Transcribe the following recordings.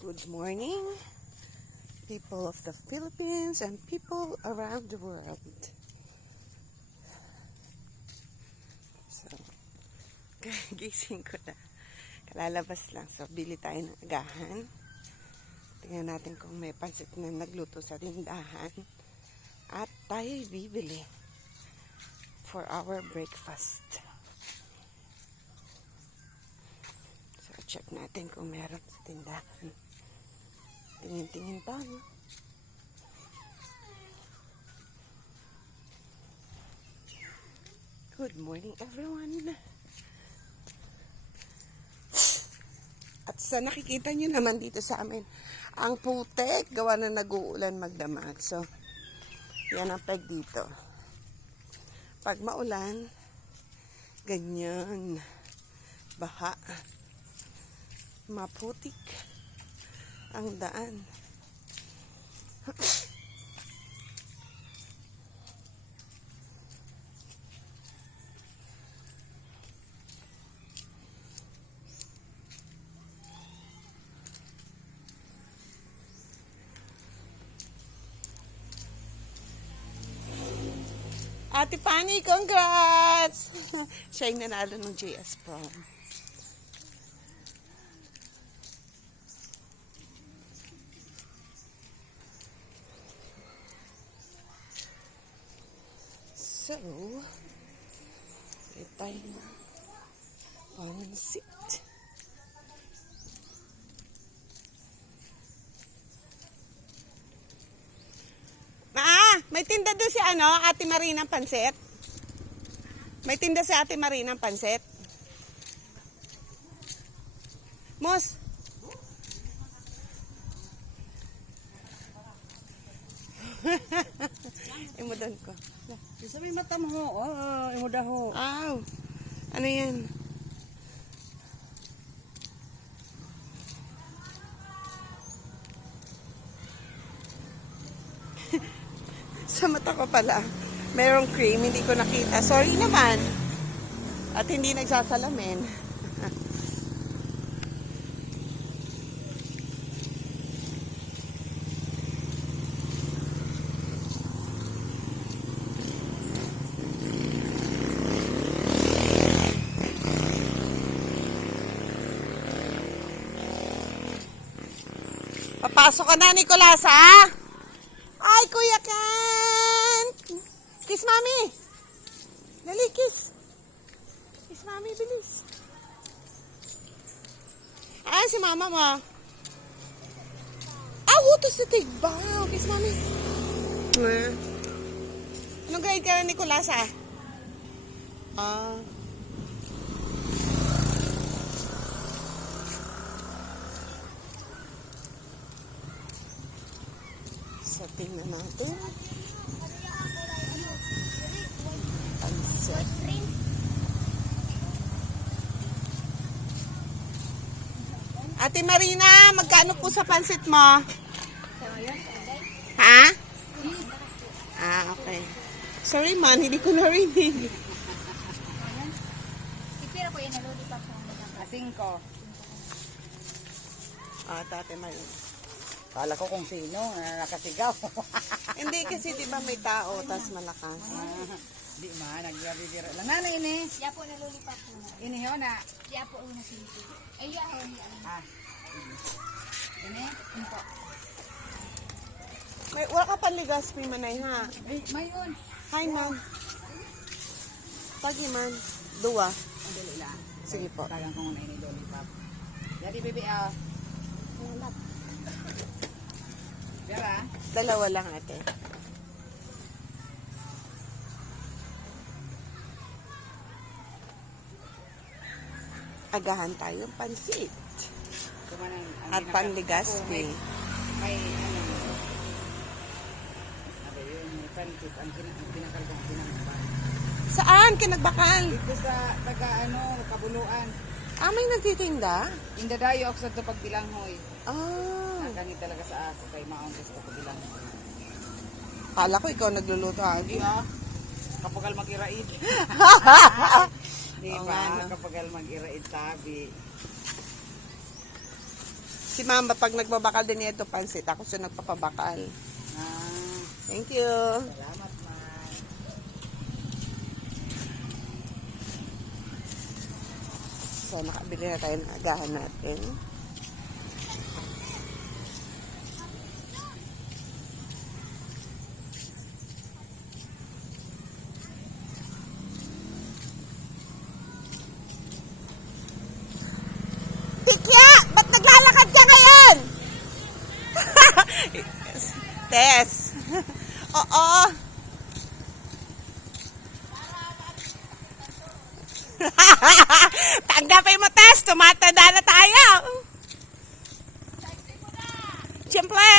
Good morning, people of the Philippines and people around the world. So, gising ko na. Kalalabas lang. So, bili tayo ng agahan. Tingnan natin kung may pansit na nagluto sa tindahan. At tayo'y bibili for our breakfast. So, check natin kung meron sa tindahan. Tingin-tingin tayo. Good morning, everyone. At sa nakikita nyo naman dito sa amin, ang putek, gawa na nag-uulan magdamag. So, yan ang peg dito. Pag maulan, ganyan, baha, maputik ang daan. Ate Pani, congrats! Siya yung nanalo ng JS Prom. So, ito yung pansit. May tinda doon si Ate Marina ng pansit. May tinda si Ate Marina ng pansit. Mos. Imudan ko. Sabi mata mo, imudah ho. Aw. Ano yan? Sa mata ko pala, mayroong cream, hindi ko nakita. Sorry naman. At hindi nagsasalamin. Papasok ka na, Nicolas, ha? Ay, Kuya Kan! Kiss Mami! Dali, kiss! Kiss Mami, bilis! Ay, si Mama mo. Utos na tigbaw! Kiss Mami! Anong grade ka na, Nicolas, ha? So, tingnan natin. Pansit. Ate Marina, magkano po sa pansit mo? Ha? Okay. Sorry man, hindi ko narinig. Ipira ko yan, nalulipap ko. Asing ko. Tate Marina. Kala ko kung sino, nakasigaw. Hindi kasi di ba may tao, tas malakas. Di ma, nagbibira lang. Nana ini? Siya po nalulipap ko na. Ini ho na. Siya po una silpi. Ay, yaho niya. Ini? Ito. Wala ka panligas, Pimanay, ha? Ay, mayon. Hi, ma'am. Pagi, ma'am. Dua. Dali lang. Sige po. Tagang ko muna ini lollipop. Yati, baby, Pera? Dalawa lang, ate. Agahan tayong pansit. At panligas, May ano. Sabi yun, may pansit. Ang pinakal ko, ang pinakal. Saan? Kinagbakal? Dito sa kabuluan. May nagtitinda? Indadayo ako sa ito pagbilanghoy. Nagkangit talaga sa ako kay maon sa ito pagbilanghoy. Kala ko ikaw nagluluto, Agi. Kapagal mag-iraid. Di ba? Kapagal mag-iraid sabi. Si Si mama pag nagbabakal din ito pansit, ako sa nagpapabakal. Ah, Thank you. salamat, man. So, nakabili na tayo ng agahan natin. Tikya! Ba't naglalakad ka ngayon? Tess. Oo. Tanggapin mo, Tess. Tumatanda na tayo. Siyempre.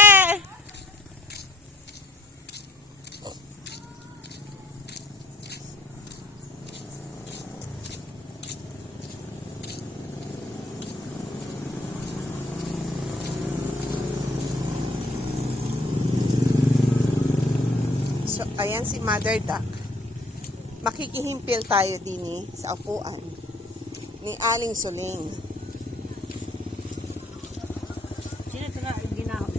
So, ayan si Mother Duck. Makikihimpil tayo din sa upuan ni Aling Suling. Sino ito na ginahon?